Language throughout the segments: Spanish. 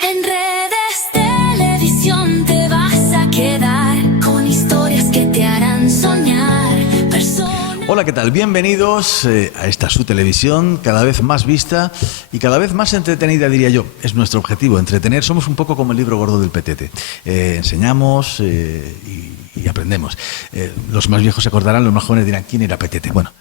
En Redes Televisión te vas a quedar con historias que te harán soñar. Hola, ¿qué tal? Bienvenidos a esta su televisión, cada vez más vista y cada vez más entretenida, diría yo. Es nuestro objetivo, entretener. Somos un poco como el libro gordo del Petete. Enseñamos y aprendemos. Los más viejos se acordarán, los más jóvenes dirán, ¿quién era Petete? Bueno,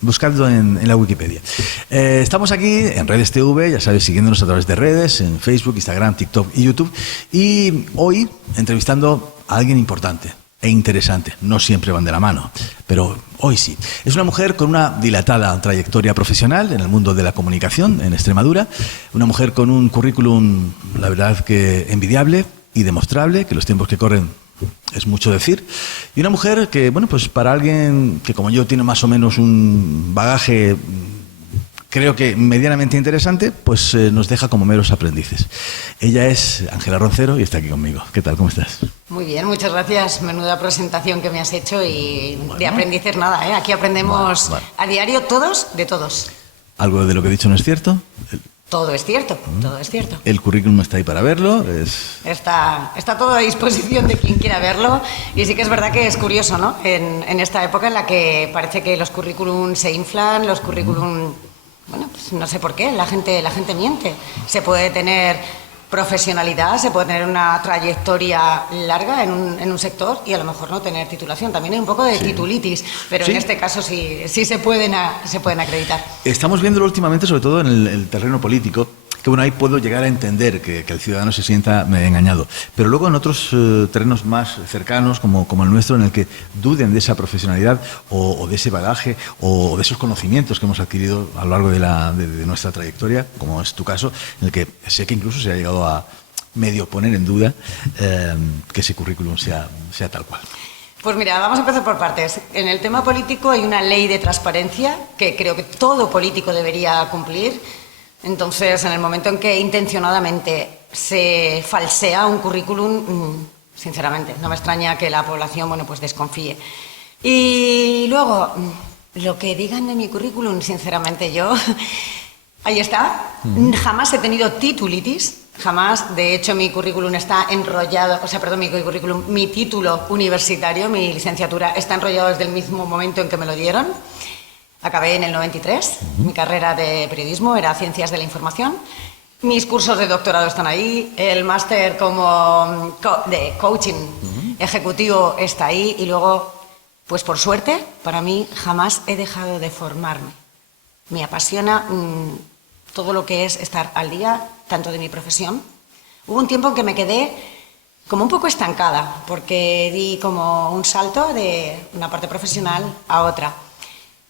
buscadlo en la Wikipedia. Estamos aquí en Redes TV, ya sabes, siguiéndonos a través de redes, en Facebook, Instagram, TikTok y YouTube. Y hoy entrevistando a alguien importante e interesante. No siempre van de la mano, pero hoy sí. Es una mujer con una dilatada trayectoria profesional en el mundo de la comunicación en Extremadura. Una mujer con un currículum, la verdad, que envidiable y demostrable, que los tiempos que corren es mucho decir. Y una mujer que, bueno, pues para alguien que como yo tiene más o menos un bagaje, creo que medianamente interesante, pues nos deja como meros aprendices. Ella es Ángela Roncero y está aquí conmigo. ¿Qué tal? ¿Cómo estás? Muy bien, muchas gracias. Menuda presentación que me has hecho y bueno, de aprendices nada, ¿eh? Aquí aprendemos a diario todos de todos. ¿Algo de lo que he dicho no es cierto? Todo es cierto, todo es cierto. El currículum está ahí para verlo. Está todo a disposición de quien quiera verlo y sí que es verdad que es curioso, ¿no? En esta época en la que parece que los currículum se inflan, los currículum... Bueno, pues no sé por qué, la gente miente. Se puede tener profesionalidad, se puede tener una trayectoria larga en un sector y a lo mejor no tener titulación. También hay un poco de titulitis, pero en este caso sí se pueden acreditar. Estamos viéndolo últimamente, sobre todo en el terreno político, que bueno, ahí puedo llegar a entender que el ciudadano se sienta engañado. Pero luego en otros terrenos más cercanos, como el nuestro, en el que duden de esa profesionalidad o de ese bagaje o de esos conocimientos que hemos adquirido a lo largo de nuestra trayectoria, como es tu caso, en el que sé que incluso se ha llegado a medio poner en duda que ese currículum sea tal cual. Pues mira, vamos a empezar por partes. En el tema político hay una ley de transparencia que creo que todo político debería cumplir. Entonces, en el momento en que intencionadamente se falsea un currículum, sinceramente, no me extraña que la población, bueno, pues desconfíe. Y luego, lo que digan de mi currículum, sinceramente, yo, ahí está. Jamás he tenido titulitis, jamás. De hecho, mi currículum está enrollado, mi título universitario, mi licenciatura, está enrollado desde el mismo momento en que me lo dieron. Acabé en el 93, mi carrera de periodismo era Ciencias de la Información. Mis cursos de doctorado están ahí, el máster de coaching ejecutivo está ahí y luego, pues por suerte, para mí jamás he dejado de formarme. Me apasiona todo lo que es estar al día, tanto de mi profesión. Hubo un tiempo en que me quedé como un poco estancada, porque di como un salto de una parte profesional a otra.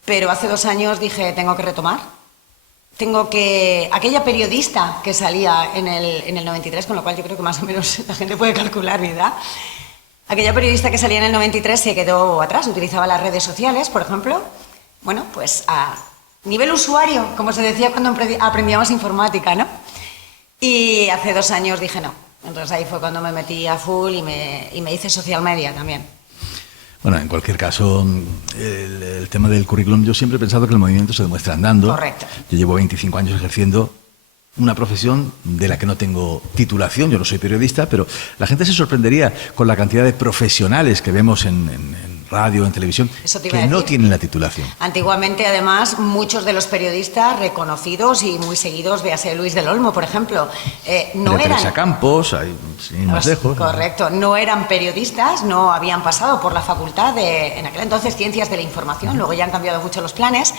Pero hace 2 años dije, tengo que retomar. Aquella periodista que salía en el 93, con lo cual yo creo que más o menos la gente puede calcular mi edad, aquella periodista que salía en el 93 se quedó atrás, utilizaba las redes sociales, por ejemplo, bueno, pues a nivel usuario, como se decía cuando aprendíamos informática, ¿no? Y hace 2 años dije no. Entonces ahí fue cuando me metí a full y me hice social media también. Bueno, en cualquier caso, el tema del currículum, yo siempre he pensado que el movimiento se demuestra andando. Correcto. Yo llevo 25 años ejerciendo una profesión de la que no tengo titulación, yo no soy periodista, pero la gente se sorprendería con la cantidad de profesionales que vemos en radio, en televisión, que no tienen la titulación. Antiguamente, además, muchos de los periodistas reconocidos y muy seguidos, véase Luis del Olmo, por ejemplo, no eran... Teresa Campos, ahí, sin más lejos. Correcto, no eran periodistas, no habían pasado por la facultad de, en aquel entonces, Ciencias de la Información, luego ya han cambiado mucho los planes,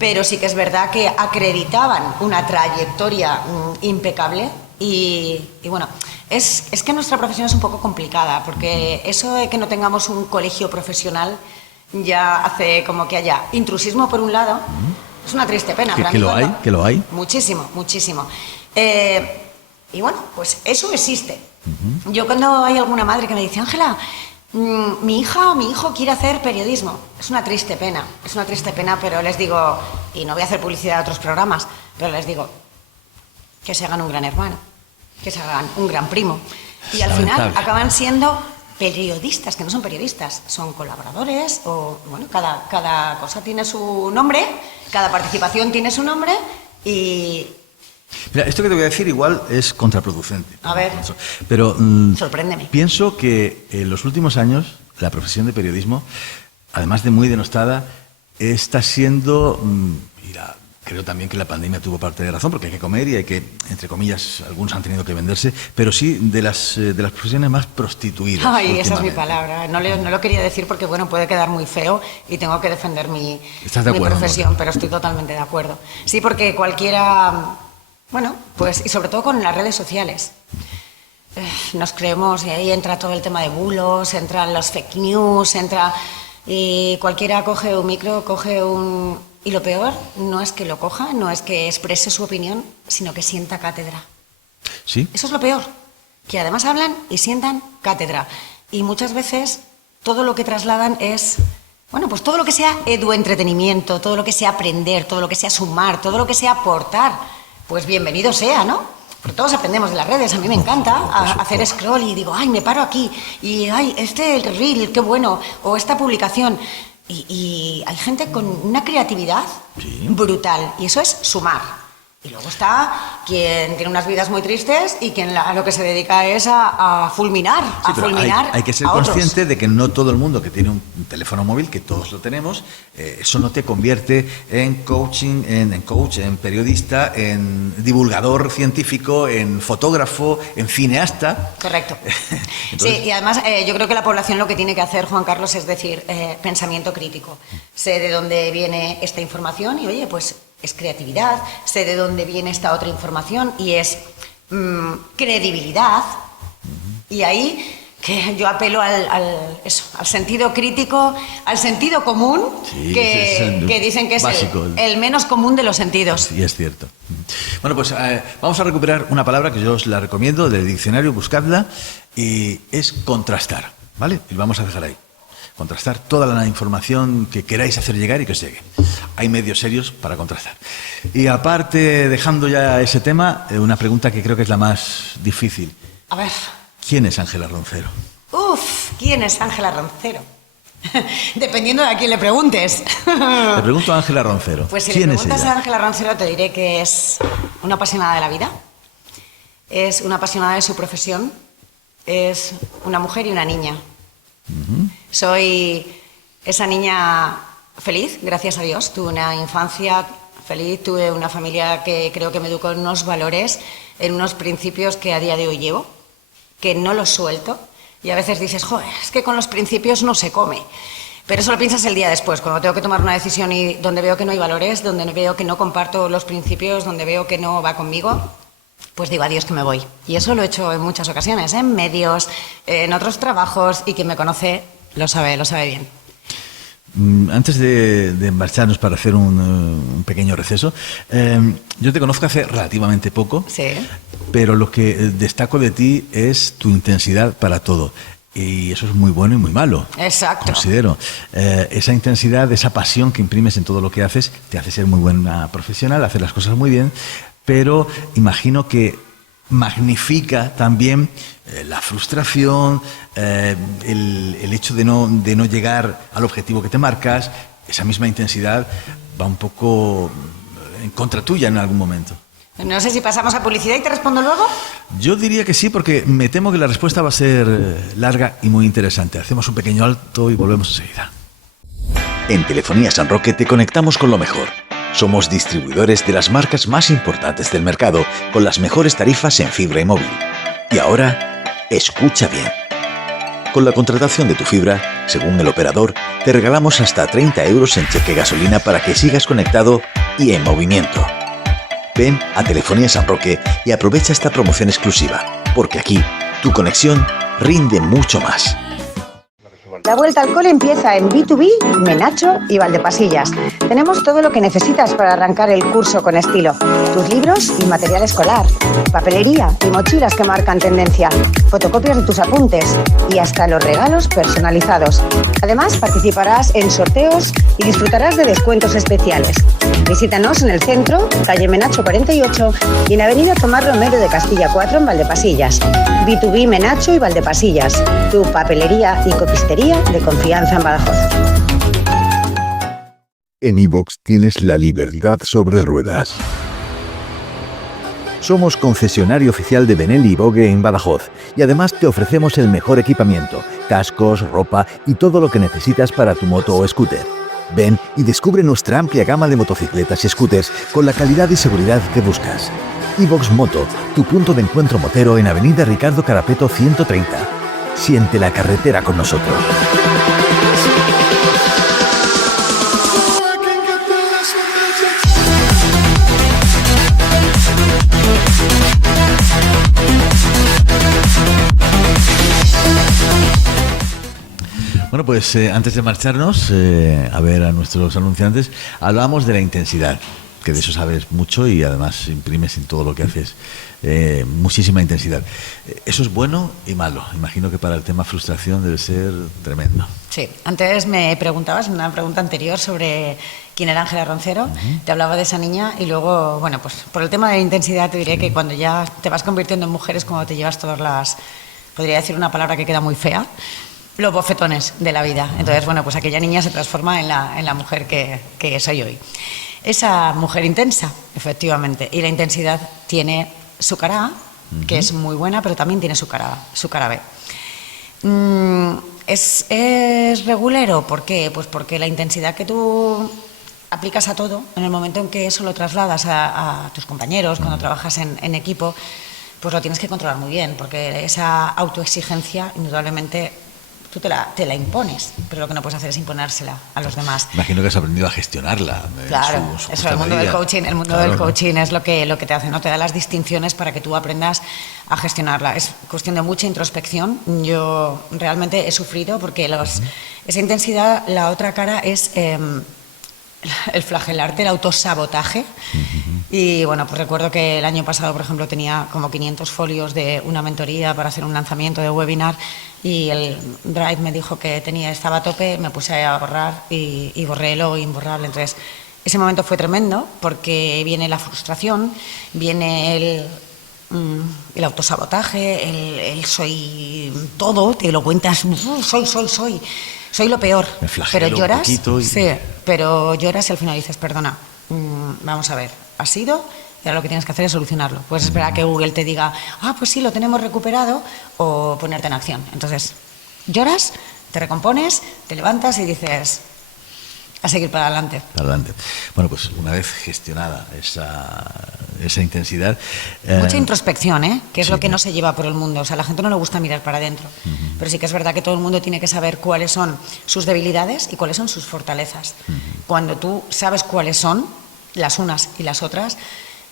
pero sí que es verdad que acreditaban una trayectoria impecable y bueno, es que nuestra profesión es un poco complicada porque eso de que no tengamos un colegio profesional ya hace como que haya intrusismo por un lado, es una triste pena. ¿Que lo hay? Muchísimo, muchísimo. Y bueno, pues eso existe. Yo cuando hay alguna madre que me dice, Ángela, mi hija o mi hijo quiere hacer periodismo. Es una triste pena, pero les digo, y no voy a hacer publicidad de otros programas, pero les digo que se hagan un gran hermano, que se hagan un gran primo. Y al final acaban siendo periodistas, que no son periodistas, son colaboradores, o bueno, cada cosa tiene su nombre, cada participación tiene su nombre y Mira, esto que te voy a decir igual es contraproducente. A ver. Pero Sorpréndeme. pienso que en los últimos años la profesión de periodismo, además de muy denostada, está siendo, creo también que la pandemia tuvo parte de razón, porque hay que comer y hay que, entre comillas, algunos han tenido que venderse, pero sí de las profesiones más prostituidas. Ay, esa es mi palabra. No lo quería decir porque, bueno, puede quedar muy feo y tengo que defender mi profesión, pero estoy totalmente de acuerdo. Sí, porque cualquiera, bueno, pues, y sobre todo con las redes sociales. Nos creemos, y ahí entra todo el tema de bulos, entran los fake news, y cualquiera coge un micro, y lo peor no es que lo coja, no es que exprese su opinión, sino que sienta cátedra. ¿Sí? Eso es lo peor, que además hablan y sientan cátedra. Y muchas veces todo lo que trasladan es, bueno, pues todo lo que sea eduentretenimiento, todo lo que sea aprender, todo lo que sea sumar, todo lo que sea aportar, pues bienvenido sea, ¿no? Porque todos aprendemos de las redes, a mí me encanta hacer scroll y digo, ay, me paro aquí, y ay, este reel, qué bueno, o esta publicación. Y hay gente con una creatividad brutal, y eso es sumar. Y luego está quien tiene unas vidas muy tristes y quien a lo que se dedica es a fulminar, hay que ser consciente de que no todo el mundo que tiene un teléfono móvil, que todos lo tenemos, eso no te convierte en coaching, en coach, en periodista, en divulgador científico, en fotógrafo, en cineasta. Correcto. Entonces, sí, y además yo creo que la población lo que tiene que hacer, Juan Carlos, es decir, pensamiento crítico. Sé de dónde viene esta información y, oye, pues es creatividad, sé de dónde viene esta otra información y es credibilidad. Y ahí que yo apelo al sentido crítico, al sentido común, que dicen que es el menos común de los sentidos. Sí, es cierto. Bueno, pues vamos a recuperar una palabra que yo os la recomiendo del diccionario, buscadla, y es contrastar, ¿vale? Y lo vamos a dejar ahí. Contrastar toda la información que queráis hacer llegar y que os llegue. Hay medios serios para contrastar. Y aparte, dejando ya ese tema, una pregunta que creo que es la más difícil. A ver. ¿Quién es Ángela Roncero? ¿Quién es Ángela Roncero? Dependiendo de a quién le preguntes. Le pregunto a Ángela Roncero. Pues si le preguntas a Ángela Roncero te diré que es una apasionada de la vida, es una apasionada de su profesión, es una mujer y una niña. Soy esa niña feliz, gracias a Dios. Tuve una infancia feliz, tuve una familia que creo que me educó en unos valores, en unos principios que a día de hoy llevo, que no los suelto. Y a veces dices, joder, es que con los principios no se come. Pero eso lo piensas el día después, cuando tengo que tomar una decisión y donde veo que no hay valores, donde veo que no comparto los principios, donde veo que no va conmigo, pues digo adiós que me voy. Y eso lo he hecho en muchas ocasiones, en medios, en otros trabajos, y quien me conoce lo sabe bien. Antes de marcharnos para hacer un pequeño receso, yo te conozco hace relativamente poco, sí, pero lo que destaco de ti es tu intensidad para todo. Y eso es muy bueno y muy malo. Exacto. Considero. Esa intensidad, esa pasión que imprimes en todo lo que haces, te hace ser muy buena profesional, hacer las cosas muy bien, pero imagino que magnifica también la frustración, el hecho de no llegar al objetivo que te marcas. Esa misma intensidad va un poco en contra tuya en algún momento. No sé si pasamos a publicidad y te respondo luego. Yo diría que sí, porque me temo que la respuesta va a ser larga y muy interesante. Hacemos un pequeño alto y volvemos enseguida. En Telefonía San Roque te conectamos con lo mejor. Somos distribuidores de las marcas más importantes del mercado, con las mejores tarifas en fibra y móvil. Y ahora, escucha bien. Con la contratación de tu fibra, según el operador, te regalamos hasta 30 euros en cheque gasolina para que sigas conectado y en movimiento. Ven a Telefonía San Roque y aprovecha esta promoción exclusiva, porque aquí tu conexión rinde mucho más. La vuelta al cole empieza en B2B, Menacho y Valdepasillas. Tenemos todo lo que necesitas para arrancar el curso con estilo. Tus libros y material escolar, papelería y mochilas que marcan tendencia, fotocopias de tus apuntes y hasta los regalos personalizados. Además, participarás en sorteos y disfrutarás de descuentos especiales. Visítanos en el centro, calle Menacho 48 y en avenida Tomás Romero de Castilla 4 en Valdepasillas. B2B, Menacho y Valdepasillas. Tu papelería y copistería de confianza en Badajoz. En iVoox tienes La Libertad sobre Ruedas. Somos concesionario oficial de Benelli y Vogue en Badajoz y además te ofrecemos el mejor equipamiento, cascos, ropa y todo lo que necesitas para tu moto o scooter. Ven y descubre nuestra amplia gama de motocicletas y scooters con la calidad y seguridad que buscas. iVox Moto, tu punto de encuentro motero en Avenida Ricardo Carapeto 130. Siente la carretera con nosotros. Bueno, pues antes de marcharnos a ver a nuestros anunciantes, hablábamos de la intensidad, que de eso sabes mucho y además imprimes en todo lo que haces muchísima intensidad. Eso es bueno y malo. Imagino que para el tema frustración debe ser tremendo. Sí, antes me preguntabas, en una pregunta anterior, sobre quién era Ángela Roncero. Te hablaba de esa niña y luego, bueno, pues por el tema de la intensidad te diré que cuando ya te vas convirtiendo en mujer es cuando te llevas todas las, podría decir una palabra que queda muy fea, los bofetones de la vida. Entonces, bueno, pues aquella niña se transforma en la mujer que soy hoy. Esa mujer intensa, efectivamente, y la intensidad tiene su cara A, que es muy buena, pero también tiene su cara B. ¿Es regulero? ¿Por qué? Pues porque la intensidad que tú aplicas a todo, en el momento en que eso lo trasladas a tus compañeros, cuando trabajas en equipo, pues lo tienes que controlar muy bien, porque esa autoexigencia, indudablemente, tú te la impones, pero lo que no puedes hacer es imponérsela a los demás. Imagino que has aprendido a gestionarla. Claro, eso, el mundo del coaching, del coaching es lo que te hace, ¿no? Te da las distinciones para que tú aprendas a gestionarla. Es cuestión de mucha introspección. Yo realmente he sufrido porque esa intensidad, la otra cara es el flagelarte, el autosabotaje. Y bueno, pues recuerdo que el año pasado, por ejemplo, tenía como 500 folios de una mentoría para hacer un lanzamiento de webinar y el Drive me dijo que estaba a tope, me puse a borrar y borré lo imborrable. Entonces, ese momento fue tremendo porque viene la frustración, viene el autosabotaje, el soy todo, te lo cuentas, soy lo peor, pero lloras, sí, pero lloras y al final dices, perdona, vamos a ver, ha sido, y ahora lo que tienes que hacer es solucionarlo. Puedes esperar a que Google te diga, pues sí, lo tenemos recuperado, o ponerte en acción. Entonces, lloras, te recompones, te levantas y dices, a seguir para adelante. Bueno, pues una vez gestionada esa intensidad... Mucha introspección, que es lo que no se lleva por el mundo. O sea, a la gente no le gusta mirar para adentro. Pero sí que es verdad que todo el mundo tiene que saber cuáles son sus debilidades y cuáles son sus fortalezas. Cuando tú sabes cuáles son, las unas y las otras,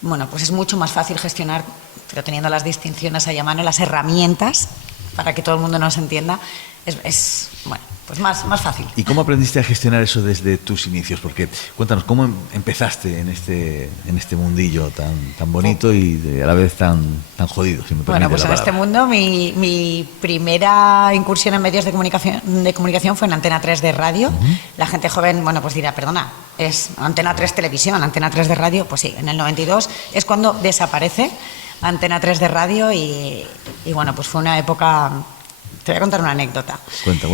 bueno, pues es mucho más fácil gestionar, pero teniendo las distinciones ahí a mano, las herramientas, para que todo el mundo nos entienda, es bueno, pues más fácil. ¿Y cómo aprendiste a gestionar eso desde tus inicios? Porque cuéntanos, ¿cómo empezaste en este mundillo tan bonito y a la vez tan jodido, si me permite? Bueno, pues en este mundo mi primera incursión en medios de comunicación fue en Antena 3 de radio. La gente joven, bueno, pues dirá, perdona, es Antena 3 Televisión, Antena 3 de radio. Pues sí, en el 92 es cuando desaparece Antena 3 de radio y bueno, pues fue una época... Te voy a contar una anécdota. Cuenta.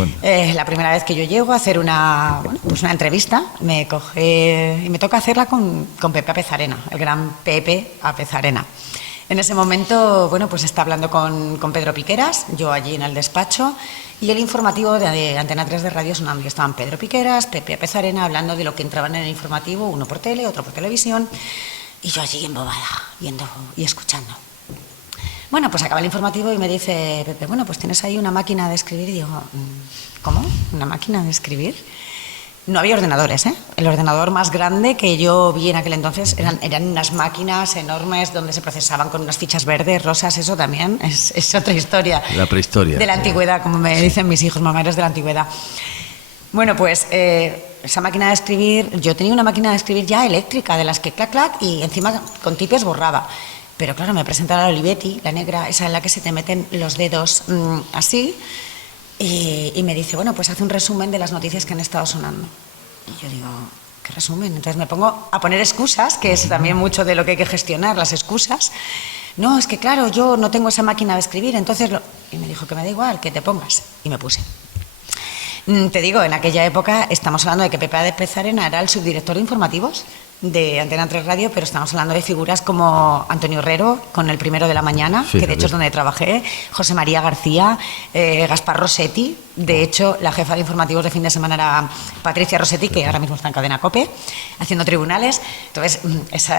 La primera vez que yo llego a hacer una entrevista, me toca hacerla con Pepe Apezarena, el gran Pepe Apezarena. En ese momento, bueno, pues está hablando con Pedro Piqueras, yo allí en el despacho, y el informativo de Antena 3 de radio sonando. Y estaban Pedro Piqueras, Pepe Apezarena, hablando de lo que entraban en el informativo, uno por tele, otro por televisión, y yo allí embobada, viendo y escuchando. Bueno, pues acaba el informativo y me dice Pepe, bueno, pues tienes ahí una máquina de escribir. Y digo, ¿cómo? ¿Una máquina de escribir? No había ordenadores, ¿eh? El ordenador más grande que yo vi en aquel entonces eran unas máquinas enormes donde se procesaban con unas fichas verdes, rosas. Eso también es otra historia. La prehistoria. De la antigüedad, como me dicen mis hijos, mamá, eres de la antigüedad. Bueno, pues esa máquina de escribir, yo tenía una máquina de escribir ya eléctrica, de las que clac, clac, y encima con tipes borraba. Pero claro, me presenta la Olivetti, la negra, esa en la que se te meten los dedos así, y me dice, bueno, pues hace un resumen de las noticias que han estado sonando. Y yo digo, ¿qué resumen? Entonces me pongo a poner excusas, que es también mucho de lo que hay que gestionar, las excusas. No, es que claro, yo no tengo esa máquina de escribir, entonces... Y me dijo que me da igual, que te pongas. Y me puse. Te digo, en aquella época estamos hablando de que Pepe Apezarena era el subdirector de informativos de Antena 3 Radio, pero estamos hablando de figuras como Antonio Herrero, con El primero de la mañana, Fíjate. que de hecho es donde trabajé, José María García, Gaspar Rossetti. De hecho, la jefa de informativos de fin de semana era Patricia Rossetti, que ahora mismo está en Cadena COPE, haciendo tribunales. Entonces,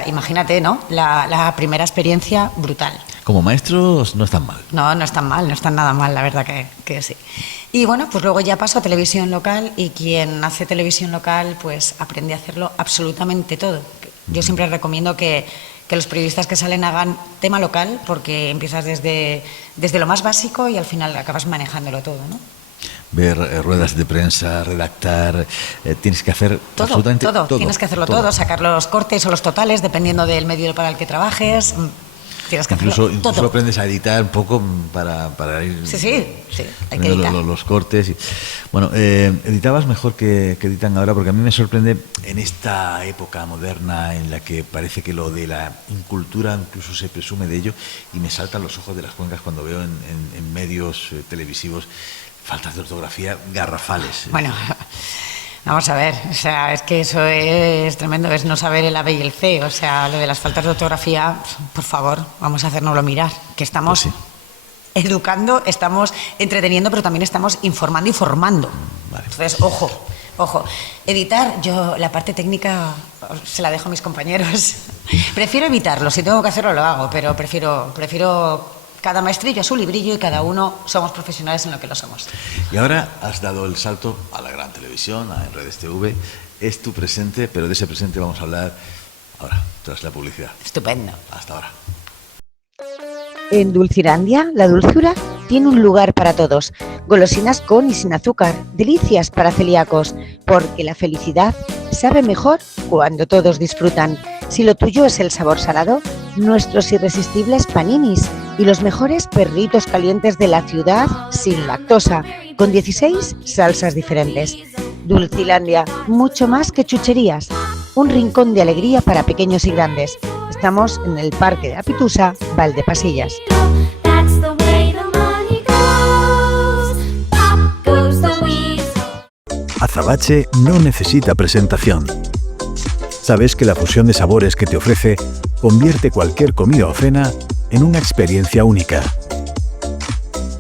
imagínate, ¿no? La primera experiencia brutal. Como maestros no están mal. No, no están mal, no están nada mal, la verdad que sí. Y bueno, pues luego ya paso a televisión local, y quien hace televisión local pues aprende a hacerlo absolutamente todo. Yo siempre recomiendo que los periodistas que salen hagan tema local, porque empiezas desde lo más básico y al final acabas manejándolo todo, ¿no? Ver ruedas de prensa, redactar, tienes que hacer absolutamente todo. Tienes que hacerlo todo, sacar los cortes o los totales, dependiendo del medio para el que trabajes. Tienes que Incluso todo. aprendes a editar un poco para ir Sí, hay que editar. los cortes. Bueno, editabas mejor que editan ahora, porque a mí me sorprende en esta época moderna en la que parece que lo de la incultura incluso se presume de ello, y me saltan los ojos de las cuencas cuando veo en medios televisivos faltas de ortografía garrafales. Bueno, vamos a ver, o sea, es que eso es tremendo, es no saber el A, B y el C. O sea, lo de las faltas de ortografía, por favor, vamos a hacérnoslo mirar, que estamos educando, estamos entreteniendo, pero también estamos informando y formando. Vale. Entonces, ojo, editar, yo la parte técnica se la dejo a mis compañeros. Prefiero evitarlo, si tengo que hacerlo lo hago, pero prefiero cada maestrillo a su librillo, y cada uno somos profesionales en lo que lo somos. Y ahora has dado el salto a la gran televisión, a Redes TV. Es tu presente, pero de ese presente vamos a hablar ahora, tras la publicidad. Estupendo. Hasta ahora. En Dulcilandia, la dulzura tiene un lugar para todos. Golosinas con y sin azúcar, delicias para celíacos, porque la felicidad sabe mejor cuando todos disfrutan. Si lo tuyo es el sabor salado, nuestros irresistibles paninis y los mejores perritos calientes de la ciudad sin lactosa, con 16 salsas diferentes. Dulcilandia, mucho más que chucherías. Un rincón de alegría para pequeños y grandes. Estamos en el Parque de Apitusa, Valdepasillas. That's the way the money goes. Up goes the weasel. Azabache no necesita presentación. Sabes que la fusión de sabores que te ofrece convierte cualquier comida o cena en una experiencia única.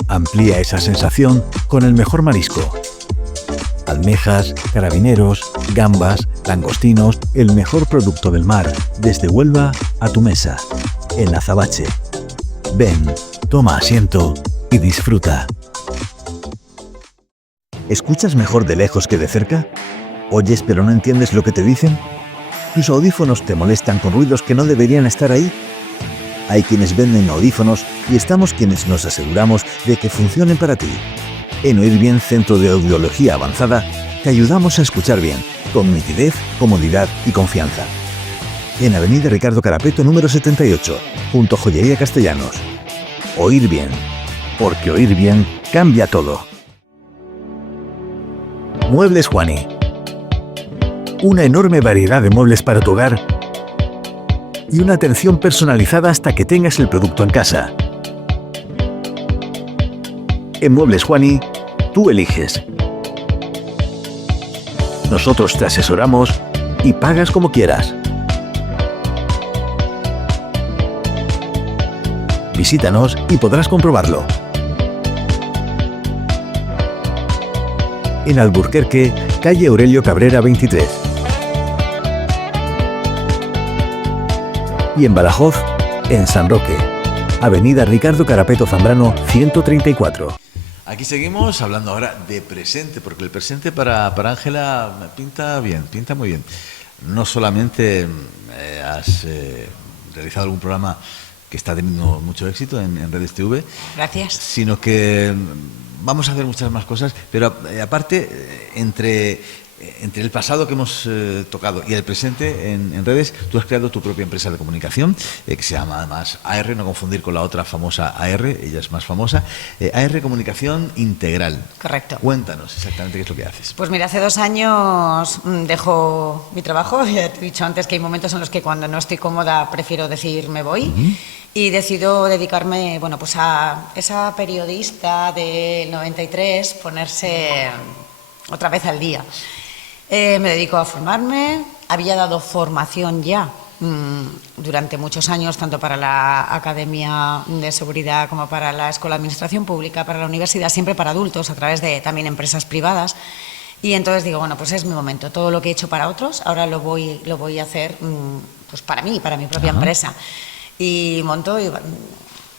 Amplía esa sensación con el mejor marisco. Almejas, carabineros, gambas, langostinos, el mejor producto del mar, desde Huelva a tu mesa, en Azabache. Ven, toma asiento y disfruta. ¿Escuchas mejor de lejos que de cerca? ¿Oyes pero no entiendes lo que te dicen? ¿Tus audífonos te molestan con ruidos que no deberían estar ahí? Hay quienes venden audífonos y estamos quienes nos aseguramos de que funcionen para ti. En Oír Bien Centro de Audiología Avanzada te ayudamos a escuchar bien, con nitidez, comodidad y confianza. En Avenida Ricardo Carapeto número 78, junto a Joyería Castellanos. Oír Bien, porque oír bien cambia todo. Muebles Juani. Una enorme variedad de muebles para tu hogar y una atención personalizada hasta que tengas el producto en casa. En Muebles Juani, tú eliges. Nosotros te asesoramos y pagas como quieras. Visítanos y podrás comprobarlo. En Alburquerque, calle Aurelio Cabrera 23. Y en Badajoz, en San Roque, avenida Ricardo Carapeto Zambrano 134. Aquí seguimos hablando ahora de presente, porque el presente para Ángela pinta bien, pinta muy bien. No solamente has realizado algún programa que está teniendo mucho éxito en Redes TV, Gracias. sino que vamos a hacer muchas más cosas, pero aparte, entre el pasado que hemos tocado y el presente en redes, tú has creado tu propia empresa de comunicación, que se llama además AR, no confundir con la otra famosa AR, ella es más famosa, AR Comunicación Integral. Correcto. Cuéntanos exactamente qué es lo que haces. Pues mira, hace 2 años dejo mi trabajo. Ya te he dicho antes que hay momentos en los que cuando no estoy cómoda prefiero decir me voy. Y decido dedicarme, bueno, pues a esa periodista del 93, ponerse otra vez al día. Me dedico a formarme, había dado formación ya durante muchos años, tanto para la Academia de Seguridad como para la Escuela de Administración Pública, para la universidad, siempre para adultos, a través de también empresas privadas. Y entonces digo, bueno, pues es mi momento. Todo lo que he hecho para otros, ahora lo voy a hacer pues para mí, para mi propia empresa. Y monto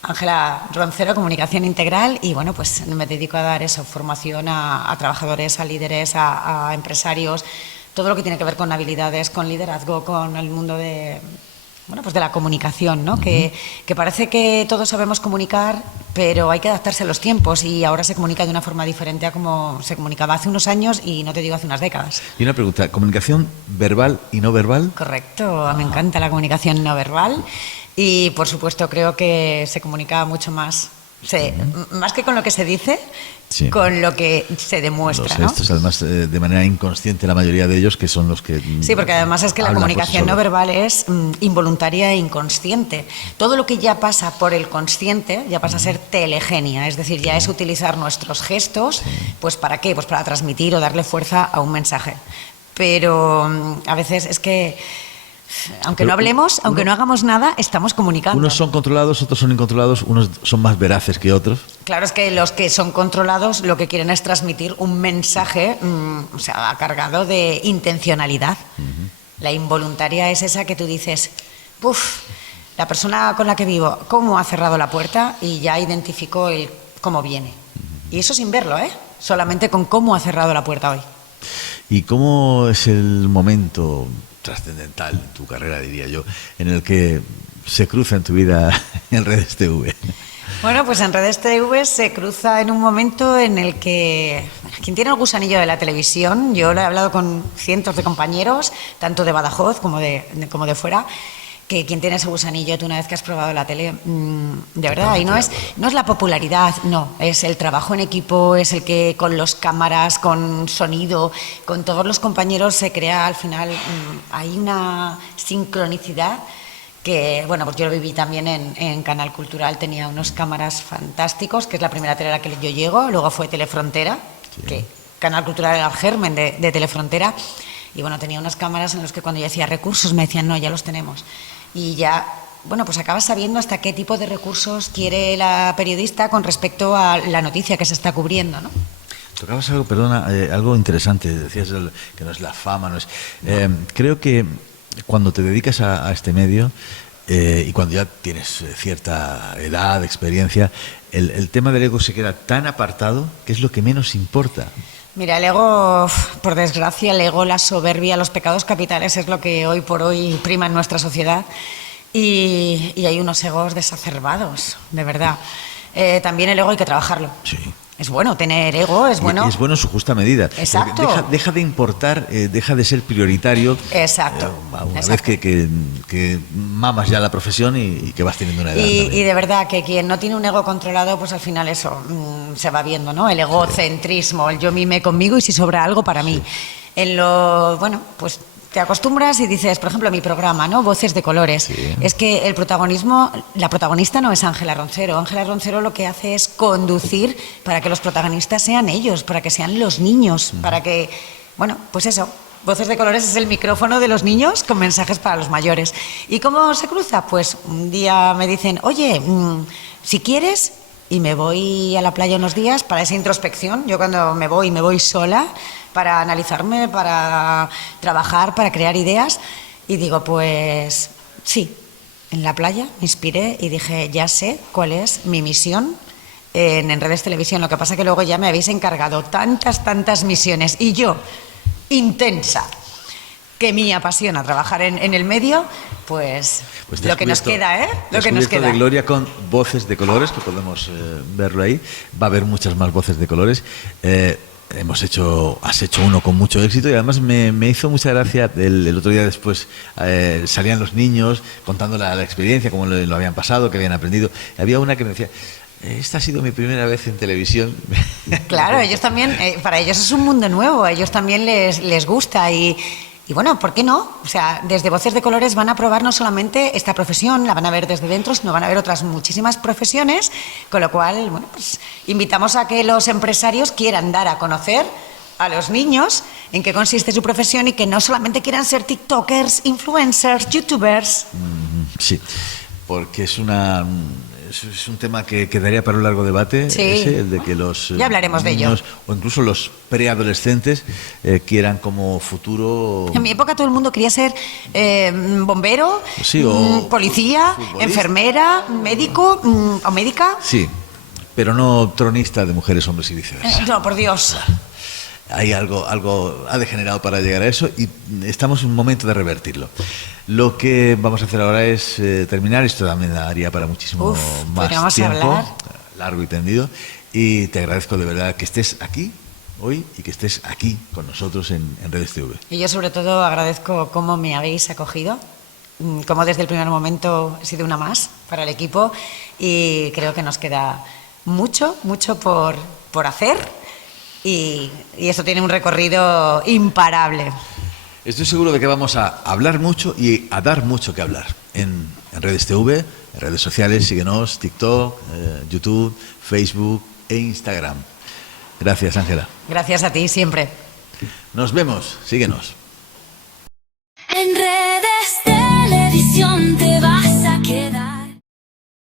Ángela Roncero, Comunicación Integral, y bueno, pues me dedico a dar eso, formación a trabajadores, a líderes, a empresarios, todo lo que tiene que ver con habilidades, con liderazgo, con el mundo de la comunicación, ¿no? Que parece que todos sabemos comunicar, pero hay que adaptarse a los tiempos y ahora se comunica de una forma diferente a como se comunicaba hace unos años y no te digo hace unas décadas. Y una pregunta, ¿comunicación verbal y no verbal? Correcto, me encanta la comunicación no verbal y por supuesto creo que se comunica mucho más. Más que con lo que se dice, sí, con lo que se demuestra, ¿no? Estos, además, de manera inconsciente, la mayoría de ellos, que son los que... Sí, porque además es que la comunicación no verbal es involuntaria e inconsciente. Todo lo que ya pasa por el consciente ya pasa a ser telegenia, es decir, ya es utilizar nuestros gestos, pues ¿para qué? Pues para transmitir o darle fuerza a un mensaje. Pero a veces es que... Aunque no hablemos, aunque no hagamos nada, estamos comunicando. Unos son controlados, otros son incontrolados, unos son más veraces que otros. Claro, es que los que son controlados lo que quieren es transmitir un mensaje, cargado de intencionalidad. La involuntaria es esa que tú dices, la persona con la que vivo, cómo ha cerrado la puerta y ya identificó el cómo viene. Y eso sin verlo, solamente con cómo ha cerrado la puerta hoy. ¿Y cómo es el momento trascendental en tu carrera, diría yo, en el que se cruza en tu vida en Redes TV? Bueno, pues en Redes TV se cruza en un momento en el que quien tiene el gusanillo de la televisión, yo lo he hablado con cientos de compañeros, tanto de Badajoz como de fuera, que quien tiene ese gusanillo, tú una vez que has probado la tele, de verdad, y no es la popularidad, no, es el trabajo en equipo, es el que con los cámaras, con sonido, con todos los compañeros se crea al final, hay una sincronicidad que, bueno, pues yo lo viví también en Canal Cultural, tenía unos cámaras fantásticos, que es la primera tele a la que yo llego, luego fue Telefrontera, que Canal Cultural era el germen de Telefrontera, y bueno, tenía unas cámaras en las que cuando yo decía recursos me decían, no, ya los tenemos. Y ya, bueno, pues acabas sabiendo hasta qué tipo de recursos quiere la periodista con respecto a la noticia que se está cubriendo, ¿no? Tocabas algo, perdona, algo interesante, decías que no es la fama, no es... creo que cuando te dedicas a este medio y cuando ya tienes cierta edad, experiencia, el tema del ego se queda tan apartado que es lo que menos importa. Mira, el ego, por desgracia, el ego, la soberbia, los pecados capitales es lo que hoy por hoy prima en nuestra sociedad y hay unos egos desacerbados, de verdad. También el ego hay que trabajarlo. Sí. Es bueno tener ego, es bueno. Y es bueno en su justa medida. Exacto. Deja de importar, deja de ser prioritario. Exacto. Una vez que mamas ya la profesión y que vas teniendo una edad. Y de verdad que quien no tiene un ego controlado, pues al final eso se va viendo, ¿no? El egocentrismo, el yo mime conmigo y si sobra algo para mí. Pues te acostumbras y dices, por ejemplo, mi programa, ¿no? Voces de Colores. Sí. Es que la protagonista no es Ángela Roncero. Ángela Roncero lo que hace es conducir para que los protagonistas sean ellos, para que sean los niños, para que, bueno, pues eso. Voces de Colores es el micrófono de los niños con mensajes para los mayores. ¿Y cómo se cruza? Pues un día me dicen, oye, si quieres, y me voy a la playa unos días para esa introspección. Yo cuando me voy sola para analizarme, para trabajar, para crear ideas. Y digo, pues sí, en la playa me inspiré y dije, ya sé cuál es mi misión en Redes Televisión. Lo que pasa que luego ya me habéis encargado tantas misiones. Y yo, intensa, que me apasiona trabajar en el medio, pues lo que nos queda, Lo que nos queda. De gloria con Voces de Colores, que podemos verlo ahí. Va a haber muchas más Voces de Colores. Has hecho uno con mucho éxito y además me hizo mucha gracia el otro día después salían los niños contando la experiencia, cómo lo habían pasado, qué habían aprendido. Había una que me decía, esta ha sido mi primera vez en televisión. Claro, ellos también, para ellos es un mundo nuevo, a ellos también les gusta y bueno, ¿por qué no? O sea, desde Voces de Colores van a probar no solamente esta profesión, la van a ver desde dentro, sino van a ver otras muchísimas profesiones, con lo cual, bueno, pues invitamos a que los empresarios quieran dar a conocer a los niños en qué consiste su profesión y que no solamente quieran ser tiktokers, influencers, youtubers. Sí, porque es un tema que quedaría para un largo debate, Sí. ese, el de que los Ya hablaremos de ello. niños o incluso los preadolescentes quieran como futuro... En mi época todo el mundo quería ser bombero, Sí, o policía, futbolista. enfermera, médico o médica. Sí, pero no tronista de mujeres, hombres y viceversa. No, por Dios. Hay algo ha degenerado para llegar a eso y estamos en un momento de revertirlo. Lo que vamos a hacer ahora es terminar. Esto también daría para muchísimo Uf, más podríamos tiempo, hablar. largo y tendido. Y te agradezco de verdad que estés aquí hoy y que estés aquí con nosotros en Redes TV. Y yo sobre todo agradezco cómo me habéis acogido, cómo desde el primer momento he sido una más para el equipo y creo que nos queda mucho por hacer y eso tiene un recorrido imparable. Estoy seguro de que vamos a hablar mucho y a dar mucho que hablar en Redes TV, en redes sociales. Síguenos, TikTok, YouTube, Facebook e Instagram. Gracias, Ángela. Gracias a ti siempre. Nos vemos, síguenos.